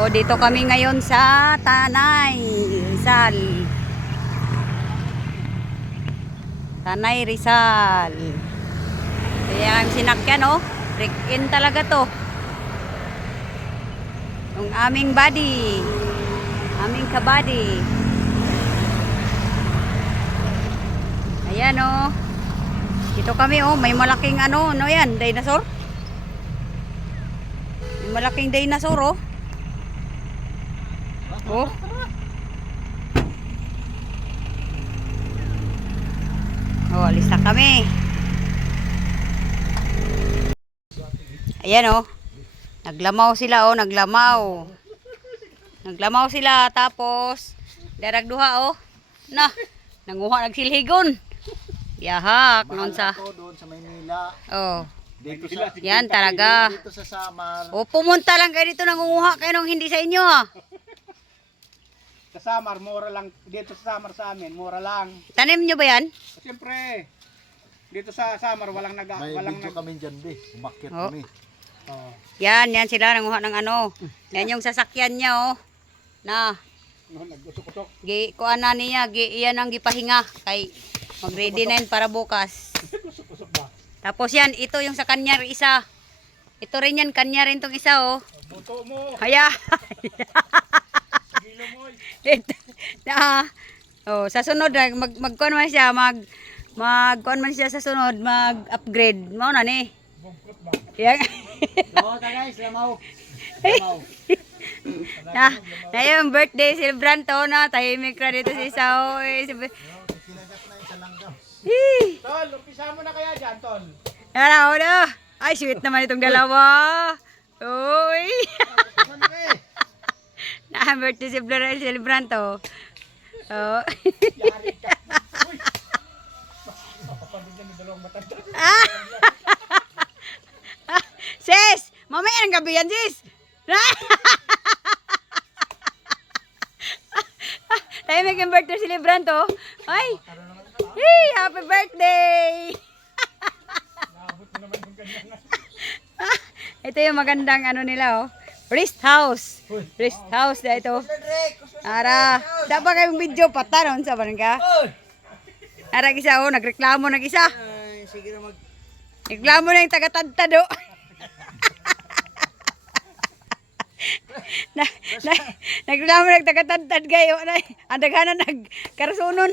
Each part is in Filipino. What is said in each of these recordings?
So dito kami ngayon sa Tanay Rizal. Tanay Rizal. Kaya ang sinakyan, oh, break in talaga to. Yung aming body, aming kabady. Ayan, oh. Dito kami, oh, may malaking ano yan, dinosaur. May malaking dinosaur, oh. Oh. Oh, alis na kami. Ayan, oh. Naglamaw sila, oh, naglamaw. Naglamaw sila, tapos daragduha, oh. Na, nanguha nagsilhigon. Yahak noon sa doon sa Maynila. Oh. Dito sa Yan talaga. dito sa Samar. O pumunta lang kayo dito nangunguha kayo nung hindi sa inyo, ha. Sa Samar, mura lang. Dito sa Samar sa amin, mura lang. Tanim nyo ba yan? Siyempre, dito sa Samar, walang May walang video kami dyan, be. Umakyat Oh. kami. Oh. Yan sila nanguha ng ano. Yan yung sasakyan niya, oh. Na, No, nag-usok-usok. kuan na niya, yan ang gipahinga kay mag-ready na yun para bukas. Usok-usok ba? Tapos yan, ito yung sa kanya isa. Ito rin yan, kanya rin tong isa, oh. Buto mo. Haya. Gilo mo. Oh, sa sunod magkuan man siya, magkuan man siya sa sunod, mag-upgrade. Mao na ni. Bugkot ba? Yan. Oo, guys, lamaw. Lamaw. Na yung birthday celebrant to na tahimik ra dito si Sao. Kinagat na isa lang daw. Tol, umpisa mo na kaya dyan, Tol. Ano. Ay, sweet naman itong dalawa. Uy. Ano eh? Na birthday celebrant to. Oh. Yari ka. Uy! Papapabigyan ni dalawang matanda. Sis, mamaya ng gabi yan, sis. Tahimik yung birthday celebrant to. Ay. Hey, happy birthday. Naabot mo naman yung ganyan. Ito yung magandang ano nila, oh. Rest house. Rest house na ito. Ara, dapat kayong video patanon sa barangay. Ara isa, oh, nagreklamo nag-isa. Ay, sige na Reklamo na yung taga-tadtad, oh. Nagreklamo na yung taga-tadtad kayo. Ang daghanan nagkarasunon.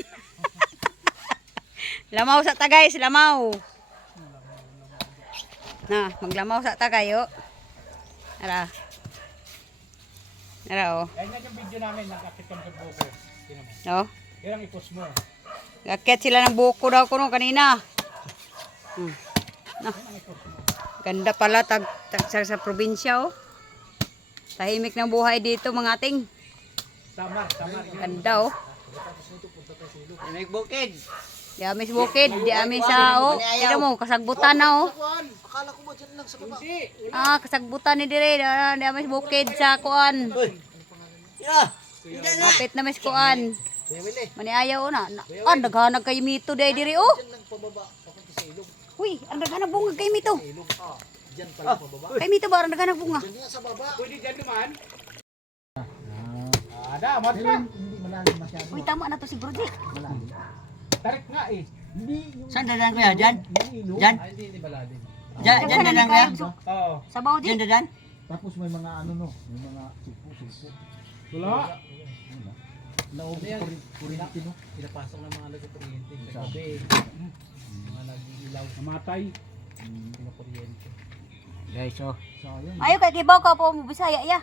Lamaw sa tagay, lamaw. Na, maglamaw sa tagay, oh. Ara. Ara, oh. Yan yung video namin, nakakit kami sa buko. Tingnan mo. No? Yan ang i-post mo. Gakyat sila ng buko daw ko no kanina. No. Ganda pala sa probinsya, oh. Tahimik ng buhay dito mga ating. Samar. Ganda, oh. May bukid. Di amis bukid, di amis sa, oh. Tignan mo, kasagbutan na, oh. Akala ko ba dyan lang sa baba? Ah, kasagbutan ni dire, di amis bukid sa kuan. Yeah. Kapit na mis kuan. Mani ayaw na. Daghanag kay mito day dire, oh. Dyan lang pababa. Papunta sa ilog. Uy, ang daghanag bunga kay mito. Ilog. Dyan pala pababa. Kay mito ba ang daghanag bunga? Dyan nga sa baba. Pwede dyan duman. Mat ka. Hindi malalim masyado. Uy, tama na to si Brody. Malalim. Tarik nga eh. Hindi. Yung Saan dadaan kuya? Diyan? ilog. Diyan? Hindi malalim. Diyan dadaan kuya? Oo. Sabaw di. Diyan dadaan? Tapos may mga ano no. May mga supo. Wala. Naubos kuryente no. Pinapasok ng mga nagkukuryente sa gabi. Mga nag-ilaw. Namatay. Pinakuryente. Guys, oh. Sayang. Ayo kay kibaw ka po mo Bisaya ya.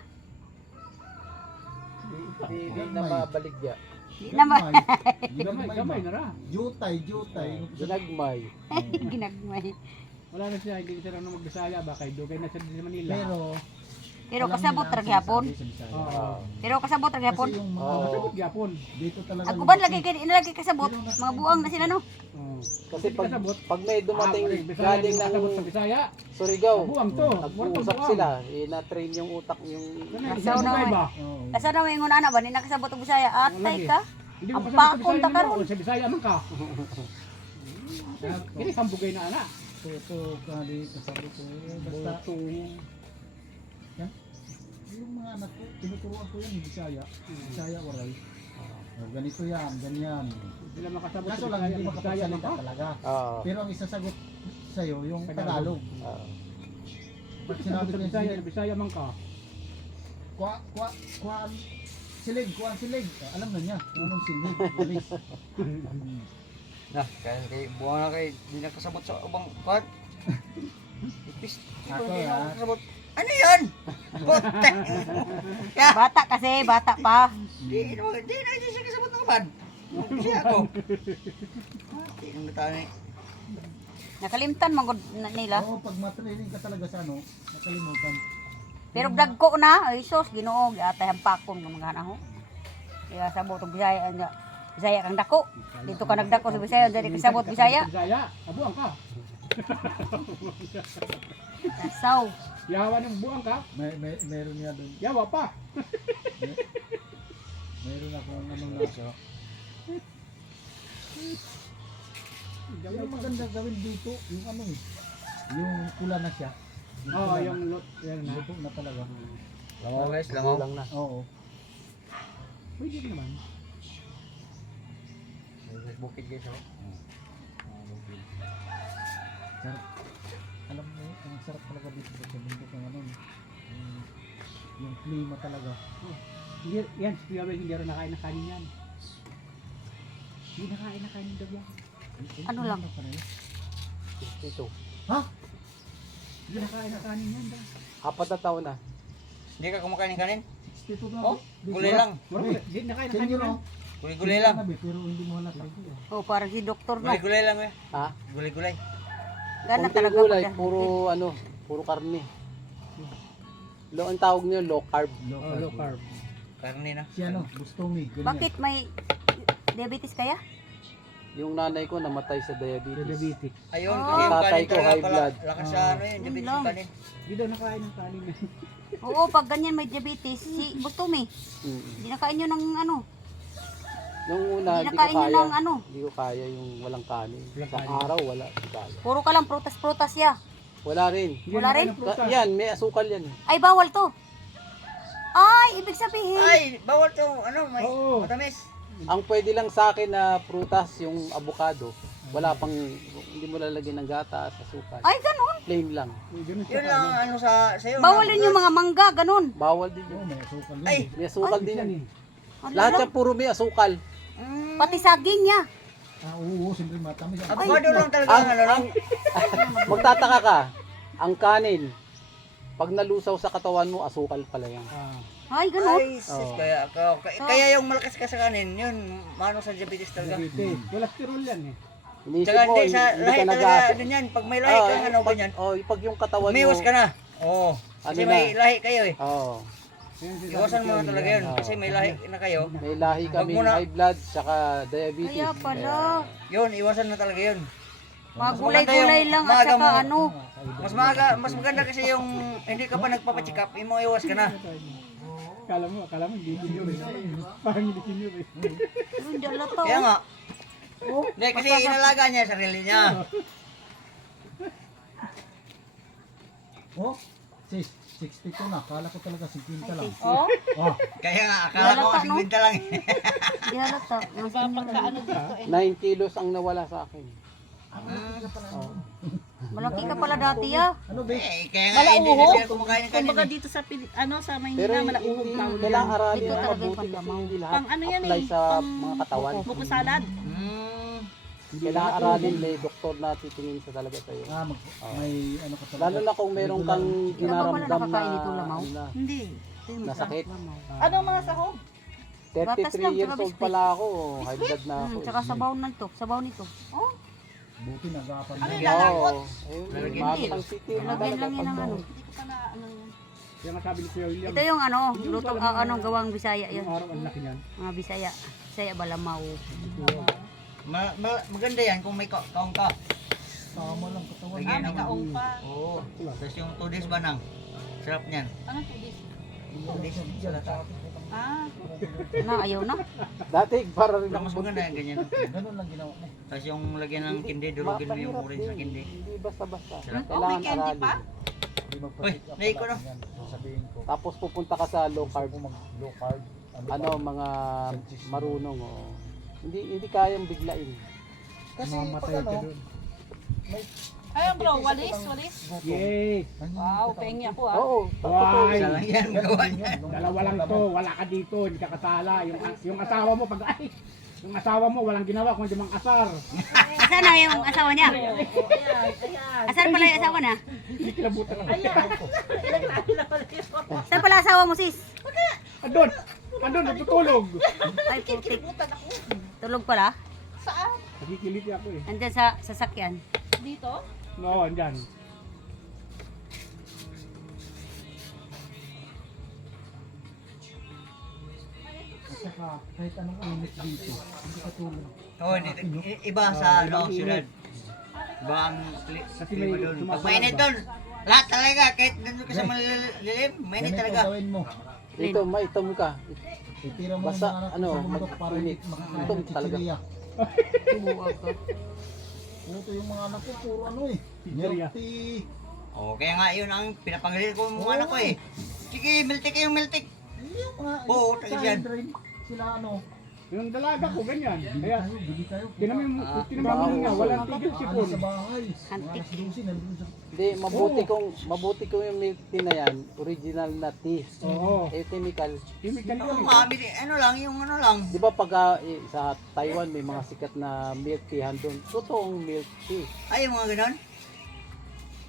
Hindi na mabalik ya. Di naman. Gamay na ra. Jutay. Ginagmay. Ginagmay. Wala na siya, hindi sila nang magbisaya ba kay dugay na sa Manila. Pero kasabot ra gyapon. Oo. Pero kasabot ra gyapon. Kasi yung mga Kasabot gyapon. dito talaga. Ang uban lagi kay inalagi kasabot. Mga buang na sila no. Oo. Kasi pag may dumating galing galing ng sa Bisaya, Surigao, buang to. nag-uusap sila, na-train yung utak yung Kasaw na Bisaya ba? Oo. Kasi na may nguna ba ni nakasabot og Bisaya atay ka. Hindi mo Ang kasama sa pakon ta Bisaya karon. mo, sa Bisaya man ka. Kini sambugay na ana. Tuto ka di kasabi ko. Basta Basta yung mga anak ko, tinuturuan ko yan ni Bisaya. Bisaya waray. Ganito yan, ganyan. Sila makasabot Kaso sa lang hindi Bisaya, makapagsalita Bisaya, talaga. Oo. Pero ang isasagot sa'yo, yung Tagalog. Oo. Pag Sinabi sinabi sa ko Bisaya, yung Bisaya man ka. kuhaan silig. Alam na niya, kung anong silig. Malis. Nah, kaya buwan na kay di nakasabot sa ubang kwan. Ipis. Ako, Hindi ha? na nakasabot. Ano 'yan? Bote. Ya, Bata kasi, bata pa. di na siya kasabot ng kaban. Siya ako. Di nang tani. Nakalimtan magod nila. Oo, pag matraining ka talaga sa ano, nakalimutan. Pero dagko na, ay sus, Ginoo, atay ang pakon ng mga anak ho. Kaya sabot og Bisaya anya. Bisaya kang dako. Dito ka nagdako sa Bisaya, dili ka sabot Bisaya. Bisaya, abuang ka. Nasaw. Yawa ng buang ka. Meron niya doon. Yawa pa. Meron akong ano na siya. Yung maganda gawin dito, yung ano eh. Yung pula na siya. Oo, pula yung lot. Yan na. na. Luto na talaga. Langaw guys, langaw. Lang na. Oo. Pwede naman. Bukid guys, oh. Sarap. Alam mo, ang sarap talaga dito sa bundok ng ano. Yung klima talaga. Hindi, yan, si Kuya Will, hindi rin nakain na kanin yan. Hindi nakain na kanin daw yan. Ano lang? Ito. Ha? Hindi nakain na kanin yan daw. 4 na taon na. Hindi ka kumakain ng kanin? Dito na. Oh, gulay lang. Hindi nakain na kanin Senior yan. oh. Gulay-gulay lang. Pero hindi mo halata. Oh, parang si doktor no. Gulay-gulay lang eh. Ha? Gulay-gulay. Gana Konting talaga gulay, pag- puro ano, puro karne. Ang tawag niyo low carb. Oh, low carb. Karne na. Si ano, Bustomi. ganyan. Bakit may diabetes kaya? Yung nanay ko namatay sa diabetes. Diabetic. Ayun, Oh. kasi yung Tatay kanin ko, talaga high pala. blood. Lakas sa ano yun, diabetes lang. yung kanin. Hindi daw nakain ng kanin yan. Oo, pag ganyan may diabetes, si Bustumi, hindi na kain nyo ng ano, Nung una, hindi na hindi ko kain nyo kaya. ng ano. Hindi ko kaya yung walang kanin. Walang Sa kanin. araw, wala. Hindi kaya. Puro ka lang prutas-prutas ya. Wala rin. Hindi Wala nakain rin? ng prutas. Yan, may asukal yan. Ay, bawal to. Ay, ibig sabihin. Ay, bawal to, ano, may Oo. matamis. Ang pwede lang sa akin na prutas, yung avocado. Wala pang, hindi mo lalagyan ng gatas, asukal. Ay, ganun. Plain lang. Ganun siya Yun lang ang ano sa sa'yo. Bawal din yung mga mangga, ganun. Bawal din Oo, yun. may asukal yun. Ay, May asukal din yan yan. eh. Ano Lahat lang? yan puro may asukal. Pati saging niya. Oo, siyempre matamis. avocado lang talaga Ang, ang ano lang. magtataka ka, ang kanin, pag nalusaw sa katawan mo, asukal pala yan. Ay, ganun. Ay, sis, Oo. kaya yung malakas ka sa kanin, yun, mano sa diabetes talaga. Diabetic. Cholesterol yan eh. Iniisip Tsaka mo, hindi sa hindi lahi ka talaga, nag-aasa. ano yan, pag may lahi ka, ano ba yan? Pag yung katawan mo, Umiwas ka na. Oo. Kasi Ano may na? lahi kayo eh. Oo. Iwasan mo na talaga yun. Kasi may lahi na kayo. May lahi Wag kami mo na- high blood, saka diabetes. Kaya pala. Yun, iwasan na talaga yun. Mga gulay-gulay lang at maaga saka mo. ano. Mas maganda kasi yung hindi ka pa nagpapacheck up, mo iwas ka na. Kala mo, hindi senior eh. Parang hindi senior eh. Pero hindi alata. Kaya nga. Hindi, kasi inalaga niya yung sarili niya. Oh, sis, 62 na. Kala ko talaga 50 lang. Oh, Oh, Kaya nga, akala ko Halata, kasi no? binta lang eh. hindi alata. Magpapagkaano dito eh. 9 kilos ang nawala sa akin. Malaki ka pala dati ah. ano ba? Kaya nga, hindi na siya kumakain ng kanin. Kumbaga dito sa ano sa Pero Maynila malauhog hindi tawag kailangan yan. aralin Dito na talaga yung mabuti kasi panlamaw. hindi lahat Pang ano yan apply eh, sa pang mga katawan. buko salad. Kailangan aralin, may doktor na titingin sa talaga sa'yo. May ano ka talaga. Lalo na kung meron kang Hindi na ba wala dinaramdam na nakakain itong lamaw? ano na, Hindi. nasakit. Ano mga sahog? 33 Gatas lang, years tsaka old biscuit. pala ako. High blood na ako. Tsaka sabaw nito, sabaw nito. Oh, Buti nagapan Ano mo. yun, lalakot? Ayun, matang city. lagyan lang yan ng ano. Hindi ko pa na ano yan. Kaya nga sabi ni Kuya William, Ito yung ano, luto, anong gawang Bisaya yung yun. araw ang laki niyan. Mga Bisaya. Bisaya balamaw. Maganda yan kung may kaong ka. Tama lang katawan. Lagyan May ng- kaong pa. Oo. Tapos yung 2 days banang. Sarap niyan. Ano to this? 2 days salata. Ah, Na, ayaw na. Dati para rin Mas ako. maganda yan, ganyan. Ganun lang ginawa mo. Tapos yung lagyan ng kindi, durugin mo yung Mahirap orange sa din. kindi. Hindi basta-basta. Sarap. oh, may candy pa? Hindi Uy, naiko na. Sasabihin ko. Tapos pupunta ka sa low carb. Kung mag low carb, Ano, mga marunong. Hindi kayang biglain. Kasi Mamatay pag ka ano, dun. Ayun bro, walis. Yes. Wow, pengi ako ah. Oo, Why? Isa lang yan, magawa niya. Dalawa lang to, wala ka dito, hindi ka kasala. Yung asawa mo pag yung asawa mo walang ginawa kundi mang asar. Asan na yung asawa niya? Ayan. Asan pala yung asawa na? Hindi kilabutan lang. Ayan. Ilang pala yun. Saan pala asawa mo, sis? Andun, natutulog. Ay, putik. Tulog pala. Saan? Nakikiliti ako eh. Andyan sa sasakyan. Dito? No, andyan. at saka kahit anong init dito, hindi ka tulad. Oo, iba sa ano, syudad. Iba ang Kasi klima may doon. Pag sumasalag mainit ba? doon, lahat talaga, kahit nandun ka sa malilim, mainit Ganito talaga. gawin mo. Ito, maitom ka. Itira mo Basta, yung mga ano, sa bundok para hindi mag-init. makakain Ito ng talaga. chichirya. Tumuwag ka. Puto yung mga anak ko, puro ano eh. Chichirya. Milk tea. Oo, kaya nga yun ang pinapangalit ko mga anak ko eh. Sige, miltik kayong miltik. Yung mga Oo, sa taga dyan. hydrate, sila ano. Yung dalaga ko ganyan. Bili Kaya tayo, bili tayo. tinamay mo nga, walang tigil Ano sipon. sa bahay. Antik. Mga alas 12, nandun sa... Hindi, mabuti kung yung milk tea na yan, original na tea. Oo. Eh, chemical. Chemical Oo, yun. mami, ano lang, yung ano lang. Di ba pag sa Taiwan may mga sikat na milk tea doon, totoong milk tea. Ay, yung mga ganon.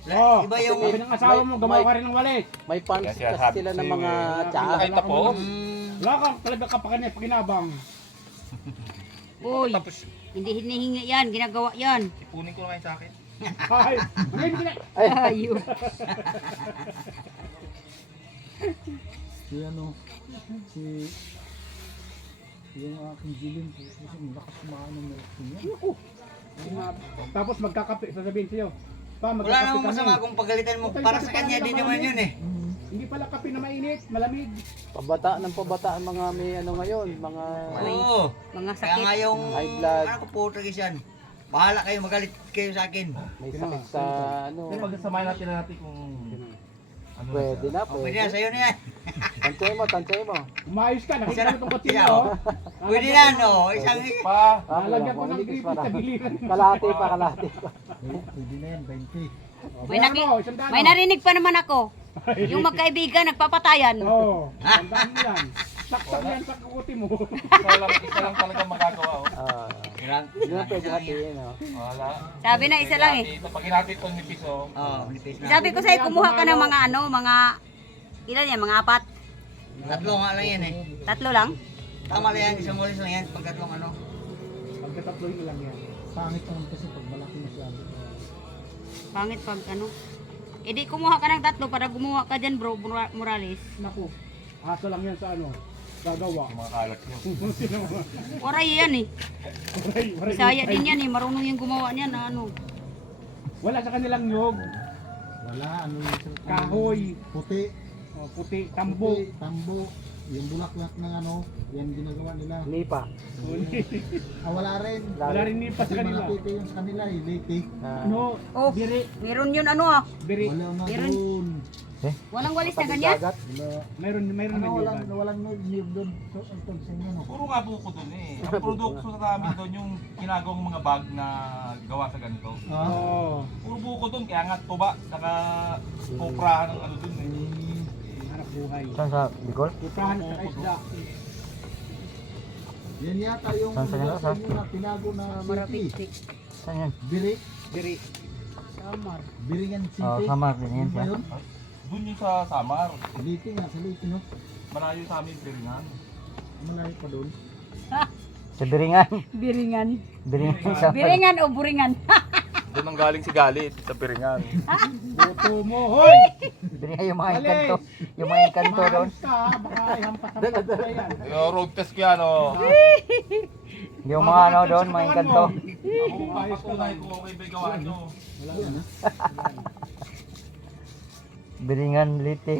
Oo. Iba yung... Sabi ng asawa mo, gumawa ka rin ng walis. May fans Kaya kasi sinasabi sila ko ng sa'yo mga eh. tsaa. Wala po. Wala kang talaga kapakanay, pakinabang. Uy, hindi hinihingi yan, ginagawa yan. Ipunin ko lang kayo sa akin. Ay, ngayon hindi na. Ayun. Si ano, si... Yung aking gilin, kasi ang lakas kumain ng milk tea niya. Tapos magkakape, sasabihin sa'yo. Pa, Wala magkakape namang kami. masama kung pagalitan mo. Para sa kanya din naman yun eh. Hindi pala kape na mainit, malamig. Pabata mga may ano ngayon, mga Oo. Mga Kaya sakit. nga yung... High blood. Ano ko po, Tragis yan. Bahala kayo, magalit kayo sa akin. may sakit sa ano. Pag-samayin natin kung ano Pwede na, O, pwede pwede. na, sa'yo na yan. Tansay mo. Umayos ka, nakita mo itong kotse Siya, mo. oh. Pwede na, no? Isang... pa. Nalagyan ko ng manigis gripis para. sa giliran. Kalahati pa. Pwede na yan, 20. May, may narinig pa naman ako. Yung magkaibigan, nagpapatayan. Oo, tandaan mo yan. Saksak yan sa kukuti mo. Isa lang talaga magagawa. Oh. Ilang? Hindi na pwede hatiin, no? Wala. Sabi na isa lang eh. Ito, pag hinati itong nipis, oh. Oo, nipis na. Sabi ko sa'yo, kumuha ka ng mga ano, mga... Ilan yan, mga 4? Tatlo nga lang yan eh. 3 lang? Tama lang yan, isang walis lang yan. Pagkatlong ano. Pagkatatloy mo lang yan. Pangit naman kasi pag malaki masyado. Pangit pag ano. E di kumuha ka ng 3 para gumawa ka dyan bro, Morales. Naku, asa lang yan sa ano. Gagawa. Yung mga kalat nyo. Waray yan eh. Waray. Bisaya din yan eh, marunong yung gumawa niyan na ano. Wala sa kanilang nyog. Wala, ano yung sa... Kahoy. Puti. Puti, tambo. Puti, tambo. Yung bulaklak ng ano, yan ginagawa nila. Nipa. Wala rin. Wala rin nipa Kasi sa kanila. malapit yung sa kanila, liti. Ano, Oh, biri. meron yun ano ah. Biri. Wala na Meron. doon. Walang walis na ganyan? Wala. Mayroon Ano, naman walang niyog doon. So, ang sa inyo, no? Puro nga buko dun eh. Ang produkto sa namin doon yung ginagawang mga bag na gawa sa ganito. Ah? Oo. Puro buko dun, kaya nga tuba, saka kuprahan ng ano dun eh. Hanap buhay. Saan sa Bicol? Puprahan sa isda. Yan yata yung Saan sa nila, sa inyo na tinago na city. Marapitik. Saan yan? Biri. Biri. Samar. Biringan City. Samar din yan Ano ba yun? Dun yung sa Samar. Liti nga, sa Liti, no? Malayo sa amin, Piringan. Malayo pa doon. Sa Biringan. Biringan. Biringan sa Biringan o buringan? Doon ang galing si Galit, sa Piringan. Boto mo, hoy! Biringan yung mga Alis! ikanto. Yung mga ikanto doon. Maayos ka, ha? Baka ihampas-hampas ka yan. Yung road test ko yan, oh. Yung mga ano doon, mga ikanto. Ako, papatunay kung okay ba yung gawa nyo. Yan, ha? Biringan Liti.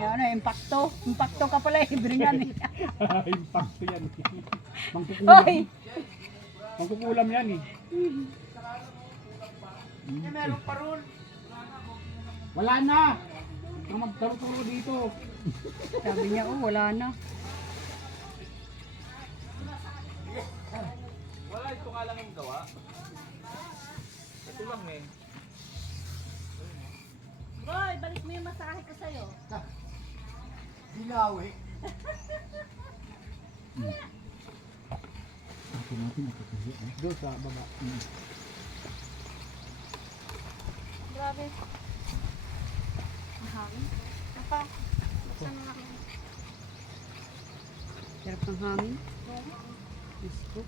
Ano, impacto. Impacto ka pala eh, biringan eh. Impacto yan. Mangkukulam. Hoy! Mangkukulam yan eh. Wala na. Nang magturo-turo dito. Sabi niya, oh, wala na. Wala, ito nga lang yung gawa. Ito lang eh. Boy, balik mo yung masahe ko sa'yo. Dilaw eh. Ako natin ito kasi eh. Doon sa baba. Grabe. Mahangin. Apa? Buksan na natin. Sarap ng hangin. Gusto.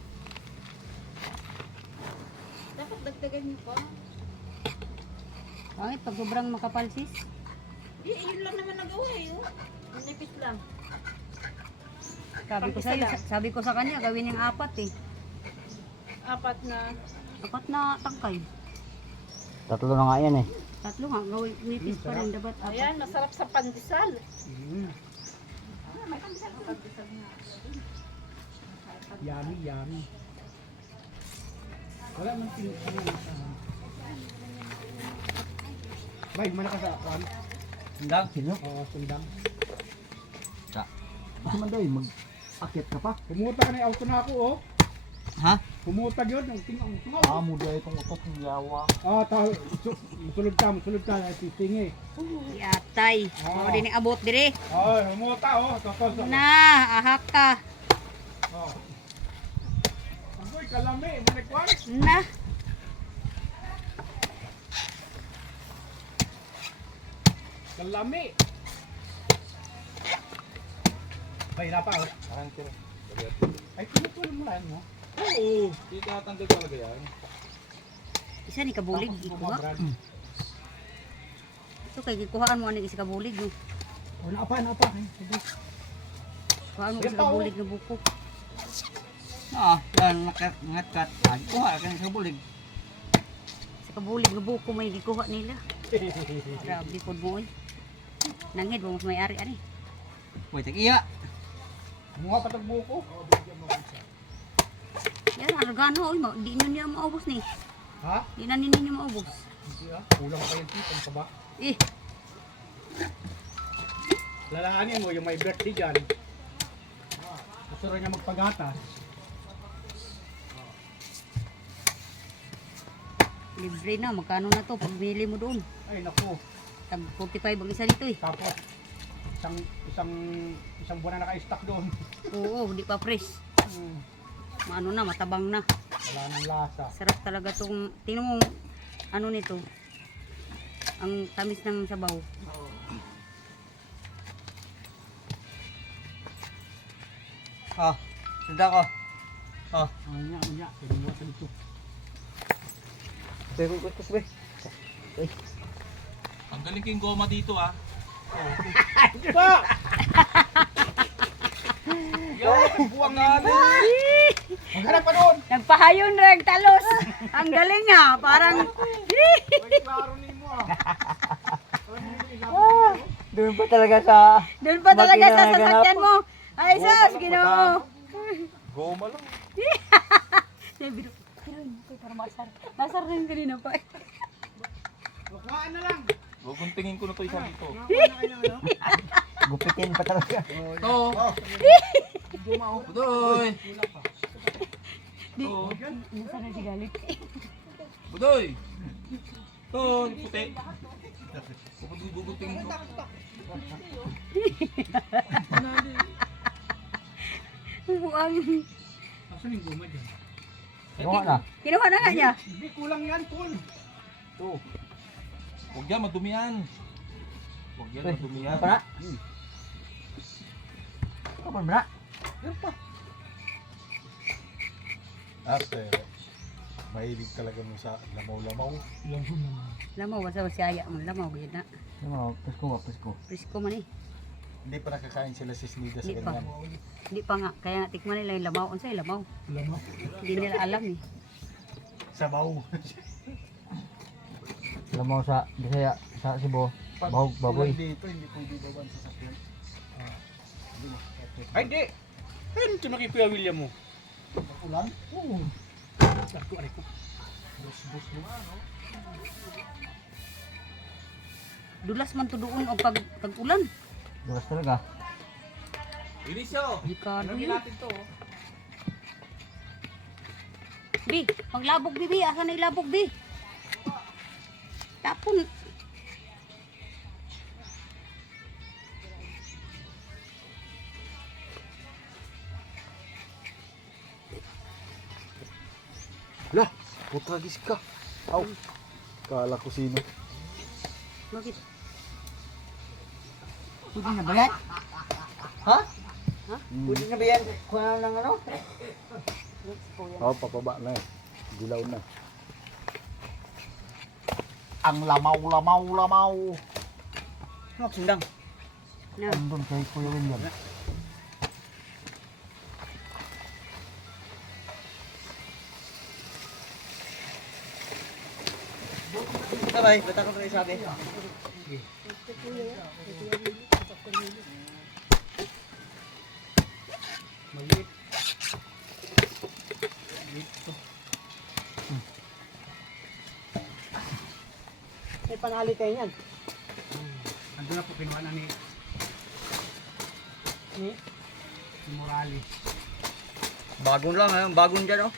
Dapat dagdagan niyo pa. Bakit? Pag sobrang makapal, sis? Yun lang naman nagawa eh. Oh. Ang nipis lang. Sabi ko sa kanya, gawin yung 4 eh. 4 na. 4 na tangkay. Tatlo na nga yan eh. 3 nga, gawin nipis pa rin. Dapat 4. Ayan, masarap sa pandesal. Yummy, yummy. Wala man tinutulungan sa Bay, mana ka sa kwan? Sundang? Sino? Oo, sundang. Kasi man day, mag-akit ka pa. Pumuta ka na yung auto na ako, oh. Ha? Pumutag yun, ang tingong tungaw. Amo day itong utot ng yawa. Ah, musulod ka, titingi. Yatay. Ako din abot dire. Oh, pumuta, oh. Tapos, Na, ahak ka. oh. Agoy, kalami, manikwan. Na. Kalami. Bay, na pa, oh. Parang tira. Ay, pinutulong mo lang, oh. Oo, itatanggal talaga yan. Isa ni kabulig. Ikuha. Ito kay gikuhaan mo aning isa kabulig. No? Oh, naapa. Sige. Kuhaan mo isa kabulig na buko. Yan, ngat-kat. Kuha ka sa bulig. Sa kabulig na buko may gikuha nila. Grabe po mo eh. Nangid mo mas may ari ani. Uy, tag-iya. Mga patagbuko. Yan argano oy, di na niya maubos ni. Ha? Di na ninyo maubos. Hindi ah. Kulang pa yung tipong ka ba? Eh, Lalahanin mo yung may birthday dyan. Gusto rin niya magpagatas. libre na magkano na to pag binili mo doon. Ay, naku. Tag 45 ang isa dito eh. Tapos, isang buwan na naka-stock doon. Oo, hindi pa fresh. Maano na, matabang na. Wala nang lasa. Sarap talaga tong, tingnan mo, ano nito. Ang tamis ng sabaw. Sundang ko. Anya. Pwede mo sa dito. Kukus be. Ang galing kayong goma dito ah. Pa! Buwang nga Maghanap pa doon! Nagpahayon reg talos. Ang galing nga, parang Klaro ni mo ah. Doon pa talaga sa... doon pa talaga sa sasakyan mo. Ay, sus, Ginoo. Goma lang. Biro ko para masar. Nasar rin kanina pa. Makuhaan na lang. Guguntingin ko na to isa dito. Gupitin pa talaga. Ito. Budoy. Di, nasa na si galit. Budoy. Ito, puti. Guguntingin ko. Buang. Asan yung guma dyan? Kinuha na. Kinuha na nga niya. Hindi, kulang yan, tol. Huwag yan, madumi yan. Huwag yan, madumi yan. Para? Kapan bra? Ate, mahilig talaga mo sa lamaw-lamaw. Lamaw, basta masaya mo. Lamaw, gud na. Presko. Presko man eh. Hindi pa nakakain sila si Snida sa Hindi pa. ganyan. Hindi pa nga. Kaya nga tikman nila yung lamaw. Unsay lamaw? Hindi nila alam eh. Sabaw. Alam mo sa Bisaya, sa Cebu, bahog baboy. Dito, hindi pwede baban sa sakyan. Ay, di. Ay, ito na kay Kuya William mo. Ulan? Oo. Ako, Bus mo. Dulas man to doon o pag-ulan. Bukas talaga. Inisyo! Delikado Alamin yun. natin to. Bi, paglabog bi, bi. Asa na ilabog bi? Tapon. Lah, putagis ka. Aw. Kala ko sino. Bakit? Pwede na ba yan? Ha? Pwede na ba yan? Kuha ng ano? Oh, papaba na eh. Dilaw na. Ang lamaw. Magsundang. Na. Andun kay Kuya William. Sabay, bata ko pa sabi. May panali kayo yan. Ando na po kinuha na ni Morales. Bagong lang, bagong dyan oh.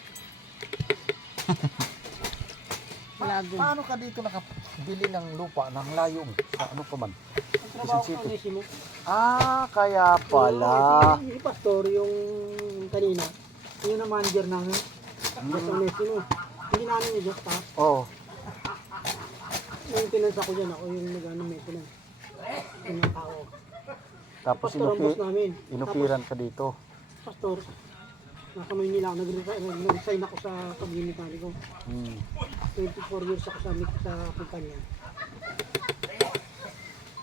Malago. Paano ka dito nakabili ng lupa ng layong? Sa ano pa man? Ang trabaho ko ang Nesimo. Ah, kaya pala. Si Pastor, yung kanina, yun ang manager namin. Basta ang Nesimo. Hindi namin yung just pa. Oh, Maintenance ako dyan. Ako yung nag-ano maintenance. Yung mga tao. tapos Pastor ang boss namin. inukiran ka dito. Pastor, nasa Maynila ako. Nag-resign ako sa pag-mekaniko ko. Hmm. 24 years ako sa kumpanya.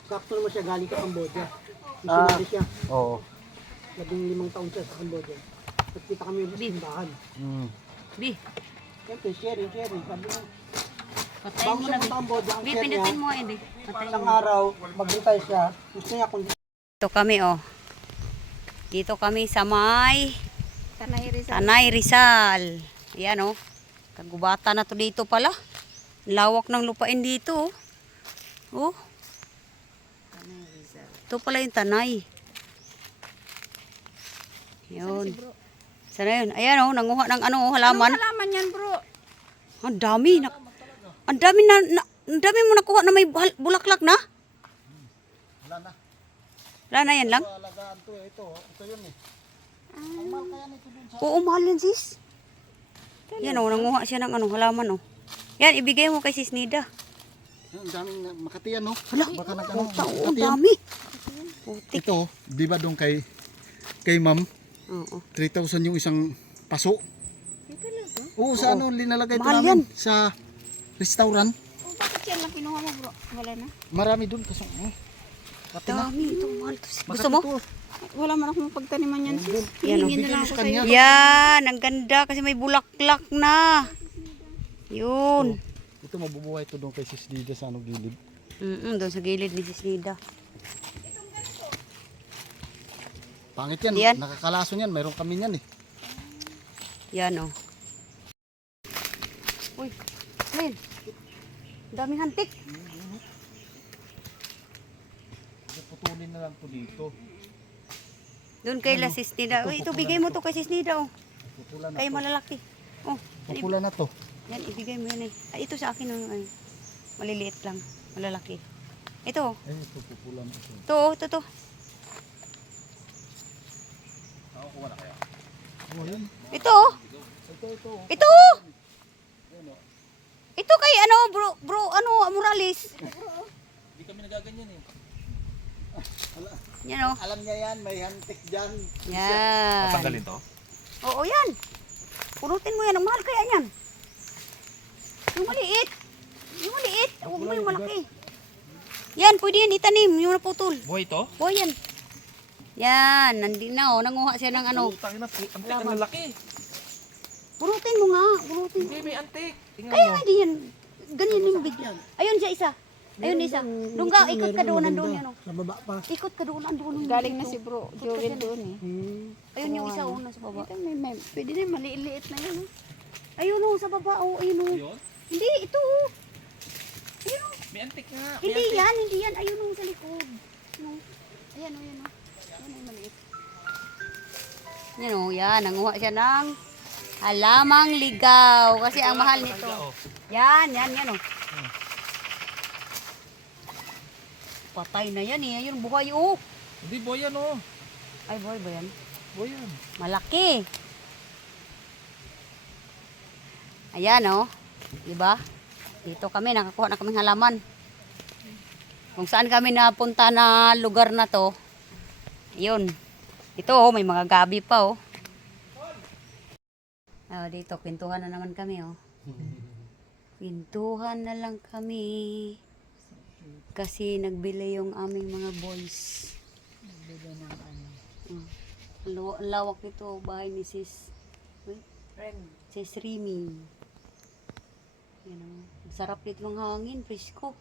Sakto naman siya galing sa Cambodia. Missionary siya. Oo. 15 taon siya sa Cambodia. Nagkita kami sa simbahan. Hmm. Bi, Siyempre, sharing. Sabi niya, patayin bago mo siya na bi. sa Cambodia, ang Bi, share niya, pindutin mo eh, bi. Patayin isang mo. araw, mag-retire siya. Gusto niya kung Dito kami oh. Dito kami sa may Tanay Rizal. Ayan oh. Kagubata na to dito pala. Lawak ng lupain dito oh. Oh. Ito pala yung Tanay. Yun. Sana yun. Ayan oh, nanguha ng ano, halaman. Halaman yan bro. Ang dami. Ang dami ang dami mo nakuha na may bulaklak na. Wala na yan lang? Alagaan to eh. Ito yun eh. Oo, mahal yan sis. Yan o, nanguha siya ng ano, halaman o. Yan, ibigay mo kay sis Nida. Ang daming makatiyan no. Hala, Baka nag-ano. ang dami. Putik. Ito, di ba doon kay ma'am, Oo. 3,000 yung isang paso. Oo, sa ano linalagay ito Mahal namin? Sa restaurant. Oh, bakit yan lang kinuha mo bro? Wala na. Marami doon kasi pati na. Dami, ito mahal to. sis. Baka Gusto mo? ito, Wala man akong pagtaniman yan sis. Yan, Hihingin na bigyan lang mo ako sa sa'yo. kanya. Yan, ang ganda kasi may bulaklak na. Yun. Ito mabubuhay ito doon kay Sis Dida sa ano gilid. Doon sa gilid ni sis Nida. Pangit yan, Yan. nakakalaso yan, mayroon kami yan eh. Yan o. Uy, Lin. Daming hantik. Putulin na lang to dito. Doon kay la sis Nida. Uy, ito bigay mo to kay sis Nida oh. Pupulan na Kay to. malalaki. Oh, Pupulan na to. yan, ibigay mo yan eh. Ay, ito sa akin oh, maliliit lang. Malalaki. Ito, Eh, ito pupulan na to. ito, ito. Oh, yan. Ito, oh. Ito, oh. Ito kay ano, bro, ano, Morales. Hindi kami nagaganyan eh. Yan oh. Alam niya yan, may hantik dyan. Yan. Tanggalin to? Oo, yan. Punutin mo yan. Ang mahal kaya yan. Yung maliit. Yung maliit. Huwag mo yung malaki. Yan, pwede yan itanim. Yung naputol. Buhay to? Buhay yan. Yan, nandito na oh. Nanguha siya ng ano. Putang ina, antik ang lalaki. Punutin mo nga. Punutin. Hindi, may antik. Tingnan Kaya mo. hindi yan. Ganyan yung bigyan. Ayun siya isa. Ayun isa. Doon ka, ikot ka doon. Nandun yan oh. sa baba pa. Ikot ka doon. Nandun. Galing na si bro. Joel doon eh. Ayun yung isa oh. Nasa baba. Ito may pwede na maliit na yun. Ayun oh. Sa baba oh. Ayun oh. Yun? Hindi, ito oh. Ayun oh. May antik nga. Hindi yan, hindi yan. Ayun o, sa likod. No. Ayan o, yan o. Yan o, maliit. Yan o, yan. Nanguha siya ng halamang ligaw. Kasi ang mahal nito. Yan, yan o. Patay na yan eh. Ayun, buhay o. Hindi, boy yan oh. Ay, buhay ba yan? Boy yan. Malaki. Ayan o. Diba? Dito kami, nakakuha na kaming halaman. Kung saan kami napunta na lugar na to, yun. Ito oh, may mga gabi pa oh. Dito, pintuhan na naman kami oh. Pintuhan na lang kami. Kasi nagbili yung aming mga boys. Nagbili ng ano. Ang lawak nito, bahay ni Sis. Sis Remy. Yan oh. Sarap nito ng hangin, presko.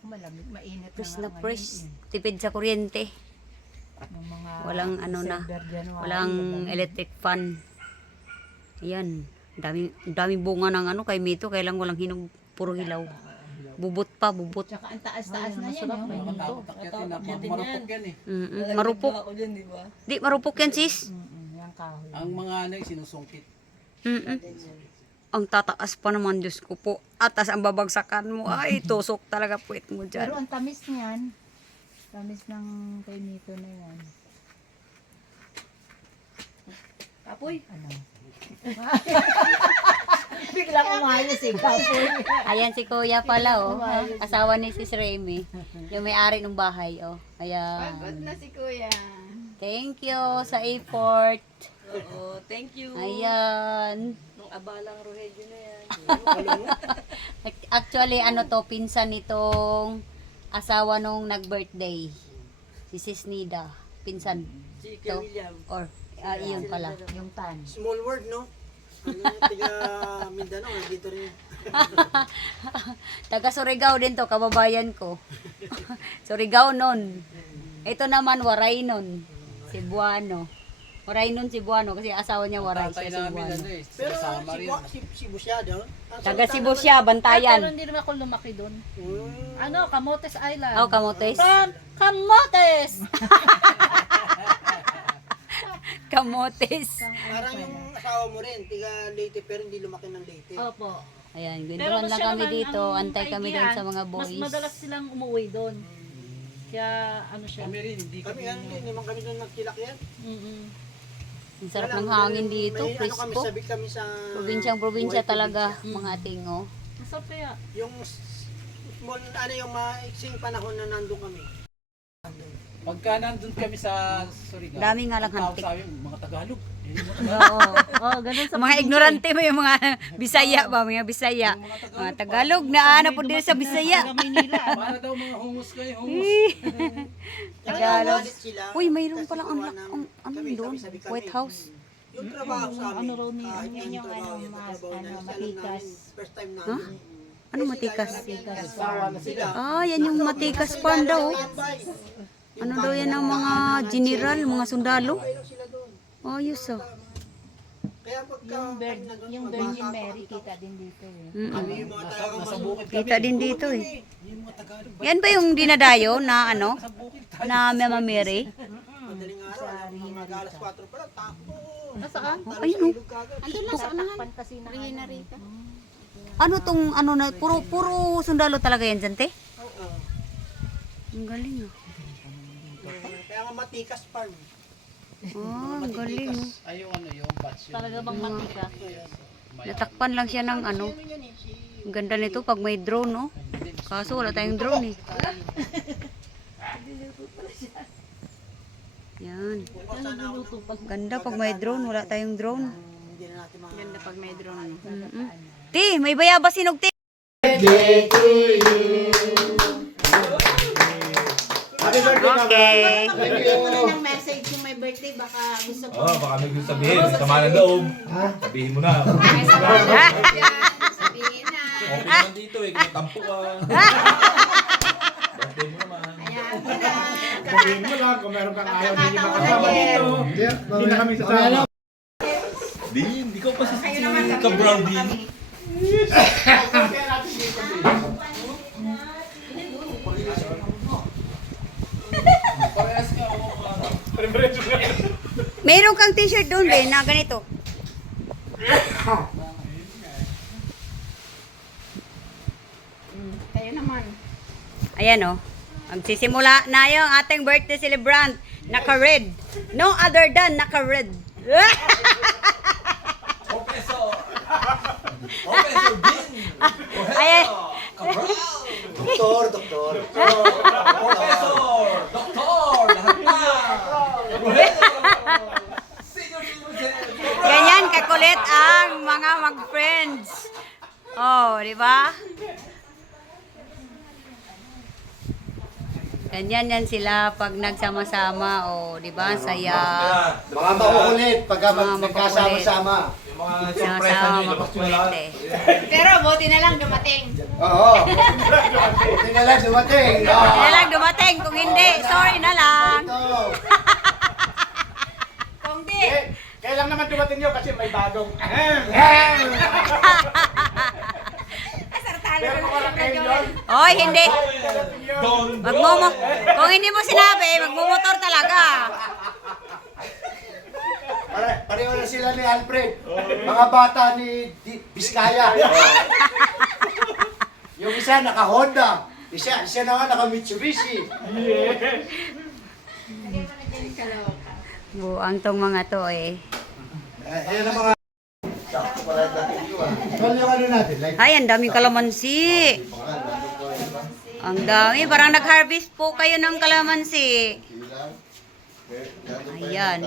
Malamig, mainit Fresh na na nga fresh. ngayon, Tipid sa kuryente. Ng mga Walang ano na. December, January, Walang electric fan. Ayan. Dami bunga ng ano kay Mito. Kailang walang hinog. Puro hilaw. Bubot pa, bubot. Tsaka ang taas-taas na yan. Masarap May matakot akyatin na marupok yan eh. Marupok. Di, marupok yan sis. Yung kahoy. Ang mga ano yung sinusungkit. Ang tataas pa naman, Diyos ko po. Atas ang babagsakan mo. Ay, tusok talaga puwit mo Pero dyan. ang tamis niyan. Tamis ng kay Mito na yan. Kapoy. Ano? Bigla umayos eh, kapoy. Ayan si Kuya pala, oh. Asawa ni Sis Remy. Yung may-ari ng bahay, oh. Ayan. Pagod na si Kuya. Thank you sa effort. Oo, thank you. Ayan. Nung abalang Rogelio na yan. Actually, ano to, pinsan nitong asawa nung nag-birthday. Si Sis Nida. Pinsan. Si To. William. Or, iyon pala. Yung tan. Small word, no? Ano yung tiga Mindanao, dito rin. Taga Surigao din to, kababayan ko. Surigao nun. Ito naman, Waray nun. Cebuano. Waray nun, Cebuano. Kasi asawa niya Waray Tatay siya, namin Cebuano. ano eh. Pero Kasama rin. si Busyado, Taga Cebu siya, Pero Bantayan. hindi naman ako lumaki doon. Ano, Camotes Island. Oh, Kamotes. Camotes! Kamotes. Parang yung asawa mo rin, tiga Leyte, pero hindi lumaki ng Leyte. Opo. Ayan, Pero gwentuhan lang siya kami naman, dito. ang Antay kami doon kaibigan, sa mga boys. Mas madalas silang umuwi doon. Kaya ano siya. Kami rin, hindi Kami nga, hindi naman kami doon nagtilak yan. Mm-mm. Ang sarap ng hangin dito, May ano kami, presko. sabik kami sa... Probinsyang-probinsya buhay talaga, probinsya. mga ating, oh. Masarap kaya. Yung small, ano yung maiksing panahon na nandun kami. Pagka nandun kami sa Surigao, Dami nga lang ang tawag hantik. sa amin, mga Tagalog. Oo. Oh, ganun sa Mga ignorante mo yung mga Bisaya ba, mga Bisaya. Mga Tagalog na ano po din sa Bisaya. Para daw mga hungus kayo, hungus. Tagalog. Galit sila. Uy, mayroon Kasi palang gawa ang ng- ano kami, doon? sabi kami. White House. Yung trabaho sa amin. Ano raw ni- kahit yun yung trabaho ano, yan, mas- trabaho ano, na, alam matikas. namin, First time na. Huh? Ano matikas? Asawa na sila. Ah, yan yung matikas farm daw. Ano daw yan ng mga general, mga sundalo? Ayos ah. Kaya pagka Yung Virgin Mary, kita din dito eh. kami yung mga talagang Nasa bukid kami. Kita din dito eh. Yung mga Tagalog. Yan ba yung dinadayo na ano? Na Mama Mary? madaling araw, mga alas 4 pa lang, takbo. Nasaan? Oh, ayun oh. Andun lang sa anahan. Kasi na Rina Rita. Ano tong ano na puro sundalo talaga yan dyan, te? Oo. Ang galing ah. Kaya nga matikas farm. Oh, ang galing oh. Ay, yung ano, yung batch yun. talaga bang matikas. Natakpan lang siya ng ano. Ang ganda nito pag may drone, no? Kaso wala tayong drone eh. Yan. Ganda pag may drone, wala tayong drone. Hindi na natin mga... Ganda pag may drone. Ti, may bayabas sinog, ti. Okay. Bigyan mo na ng message yung may birthday. Baka gusto ko. Oh, baka may gusto sabihin. Sama ng loob. Sabihin mo na. Sabihin na. Okay naman dito eh. Kung tampo ka. Birthday mo naman. Ayan mo na. Sabihin mo lang kung meron kang ayaw na hindi makasama Jen. dito. Hindi na kami sasama. Di ko pa si ka-brownie. Meron kang t-shirt doon, Ben, na ganito. Kayo naman. Ayan o. Magsisimula na yung ating birthday celebrant. Naka-red. No other than naka-red. Ayan. Doktor. Ganyan kakulit ang mga mag-friends. Oh, di ba? Ganyan yan sila pag nagsama-sama. Oh, di ba? Saya. Mga makukulit pagka Mga magkasama-sama. Yung mga sorpresa Sama-sama, nyo, ilabas nyo na lahat. makukulit eh. Pero buti na lang dumating. Oo. Buti na lang dumating. Hindi na lang dumating. Kung hindi, sorry na lang. Ito. Kung di, Kaya lang naman dumating nyo kasi may bagong asartalo ka na siya, Joel. Oy, hindi. Don. Kung hindi mo sinabi, magmumotor talaga. Pareho na sila ni Alfred. Mga bata ni Biskaya. Yung isa naka-Honda. Isa naman naka-Mitsubishi. Buang tong mga to eh. Ayan ang mga... Sakto pala natin yun. Tol, yung ano natin? Like, Ay, ang daming kalamansi. Ang dami. Parang nag-harvest po kayo ng kalamansi. Ayan.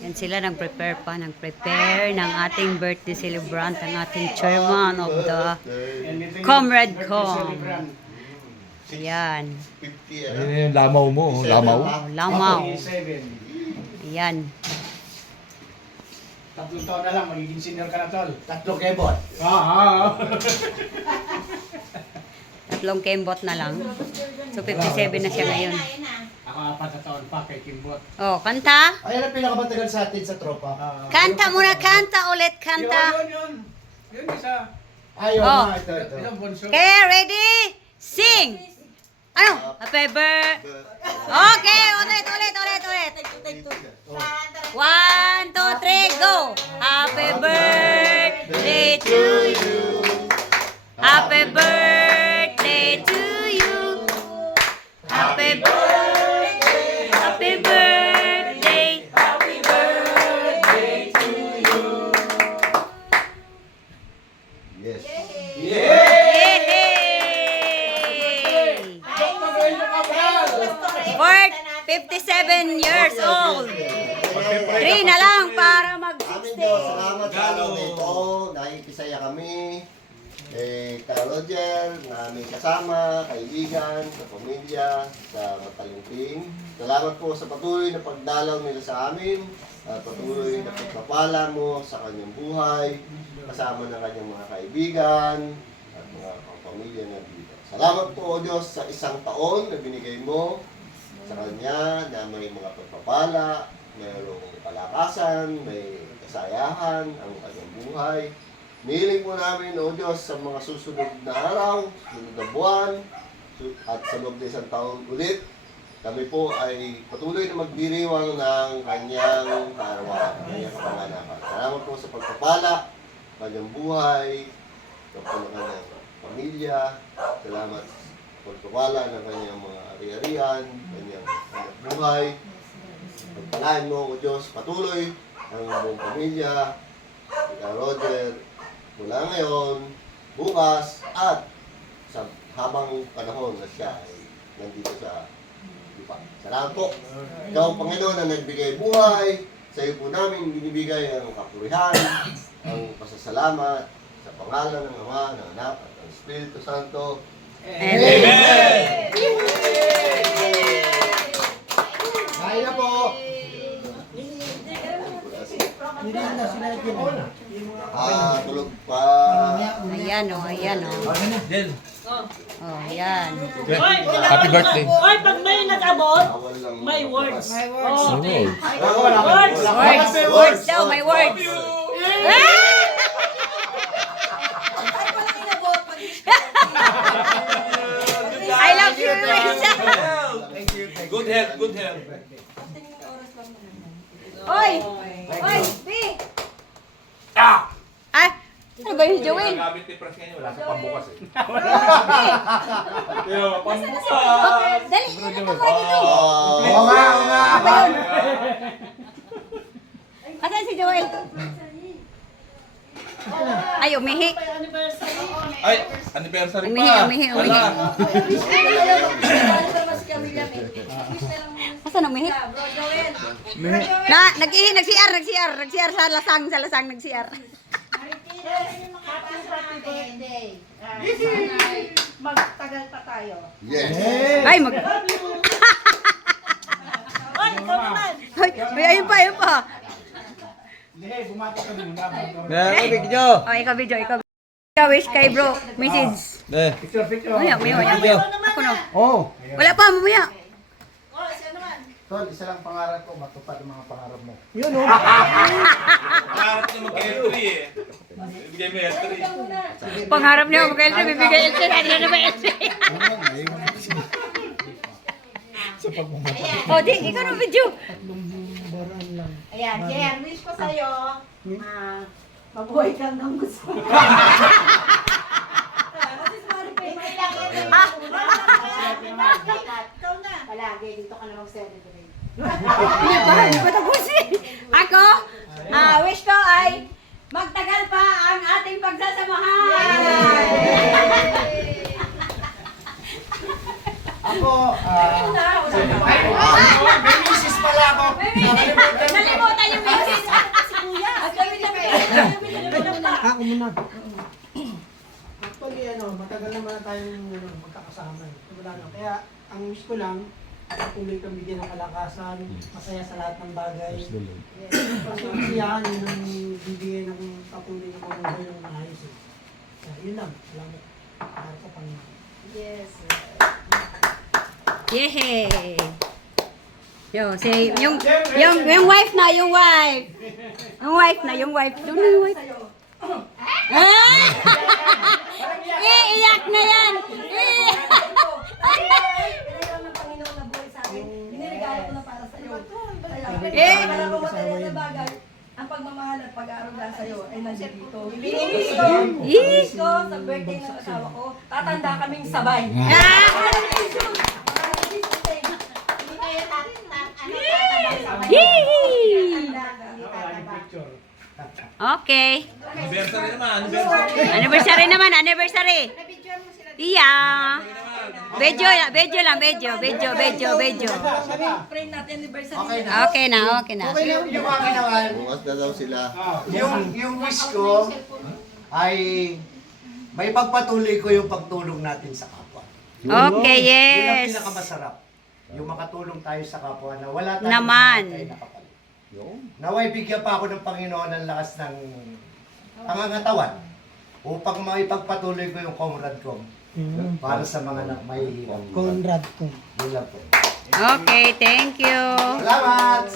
Yan sila nag-prepare pa. Nag-prepare ng ating birthday celebrant. Ang ating chairman of the Comrade Com. Ayan. Ayun yung lamaw mo, lamaw. Oh, lamaw. Ayan. Tatlong taon na lang, magiging senior ka na, tol. Tatlong kebot. Tatlong kembot na lang. So, 57 na siya ngayon. Ako 4 na taon pa kay Kimbot. Oh, kanta. Ayan ang pinakamatagal sa atin sa tropa. Kanta muna, kanta ulit, kanta. Yun. Yun isa. Ayaw Oh. na ito. Ilang bunso. Okay, ready? Sing! Ano? Happy birthday. Okay, ulit. 1, 2, 3, go! Happy birthday to you. Happy birthday to you. Happy birthday. Happy birthday. Happy birthday to you. Yes. Yay! Bert, 57 years old. 3 na lang para Amin mag-60. Diyos, salamat sa araw na ito. Nakikisaya kami. Ka Roger, na aming kasama, kaibigan, sa pamilya, sa Matalingping. Salamat po sa patuloy na pagdalaw nila sa amin. At patuloy na pagpapala mo sa kanyang buhay. Kasama ng kanyang mga kaibigan at mga kapamilya niya dito. Salamat po o Diyos sa isang taon na binigay mo sa kanya na may mga pagpapala, mayroong kalakasan, may kasayahan ang kanyang buhay. Nihiling po namin, O Diyos, sa mga susunod na araw, susunod na buwan, at sa loob ng isang taon ulit, kami po ay patuloy na magdiriwang ng kanyang karawan, kanyang kapanganakan. Salamat po sa pagpapala, kanyang buhay, sa kanyang pamilya. Salamat sa pagpapala ng kanyang mga ari-arian, kanyang buhay. Pagpalain mo, O Diyos, patuloy ang buong pamilya, Ka Roger, mula ngayon, bukas, at sa habang panahon na siya ay nandito sa lupa. Salamat po. Ikaw, Panginoon, na nagbigay buhay, sa iyo po namin binibigay ang kapurihan, ang pasasalamat, sa pangalan ng Ama, ng Anak, at ng Espiritu Santo. Amen. Kaya po! Tulog pa. Ayan o, ayan o. Oh, ayan. Happy birthday. Oy, pag may nag-abot, Bawal lang may words. magbabas. Oh, Words! Words daw, may words. I love you, Risa. Good health, good health. Oy! Oy! B! Ah! Ay! Ano ba yung Joel? Gamit ni Pras ngayon, wala sa pambukas eh. Yo, pambukas! Dali! Ano pa ba dito? Oo nga, oo nga. Ano ba yun? Asan si Joel? Ay, umihi. Ay, anniversary pa. Umihi, umihi, umihi. Wala. Asan umihi? Nag-CR sa lasang, nag-CR. Magtagal pa tayo. Yes. Ay, mag... Ay, ayun pa. Oh, ikaw video. Ikaw wish kay bro, message. Mamaya. Ako no. Oh. Wala pa, mamaya. Tol, isa lang pangarap ko, matupad ang mga pangarap mo. Pangarap niya mag-L3 eh. Bigay mo L3. Pangarap niya, magkailan bibigay LC. Ano na ba LC? Oh, di, ikaw na video. Ayan, Jer, wish ko sa'yo. Mabuhay kang ng gusto. Palagi, dito ka na mag-celebrate. Hindi pa tapusin. Ako, wish ko ay magtagal pa ang ating pagsasamahan. Ako, may misis pala ako. Nalimutan yung message. Si Kuya. At kami lang. Ako muna. Actually, matagal naman na tayong magkakasama eh. Wala lang. Kaya, ang wish ko lang, patuloy kang bigyan ng kalakasan, masaya sa lahat ng bagay. Pagkakasiyahan yun ang bibigyan ng patuloy na pamumuhay ng maayos eh. Kaya, yun lang. Salamat. Para sa Panginoon. Yes. Yehey! Yo, say, yung wife na, yung wife. Yung wife na, yung wife. Yung wife. Ah! Iiyak na yan! Iiyak! Pinayang ng Panginoon na buhay sa akin. Iniregalo ko na para sa'yo. Eh! Para ko material na bagay. Ang pagmamahal at pag-aaruga sa'yo ay nandito. Wish ko sa birthday ng asawa ko, tatanda kaming sabay. Ah! Hindi kayo tatabang sabay. Yee! Okay. Anniversary naman, Anniversary. Iya. Bedyo lang. Friend natin anniversary. Okay na. Yung akin naman, Bukas na daw sila. yung wish ko ay may pagpatuloy ko yung pagtulong natin sa kapwa. Okay, Yun ang yes. pinakamasarap. Yung makatulong tayo sa kapwa na wala tayong Naman. tayo nakapalit. Naway bigyan pa ako ng Panginoon ng lakas ng pangangatawan upang maipagpatuloy ko yung comrade ko para sa mga mahihirap. Conrad ko. Yun lang po. Okay, thank you. Salamat!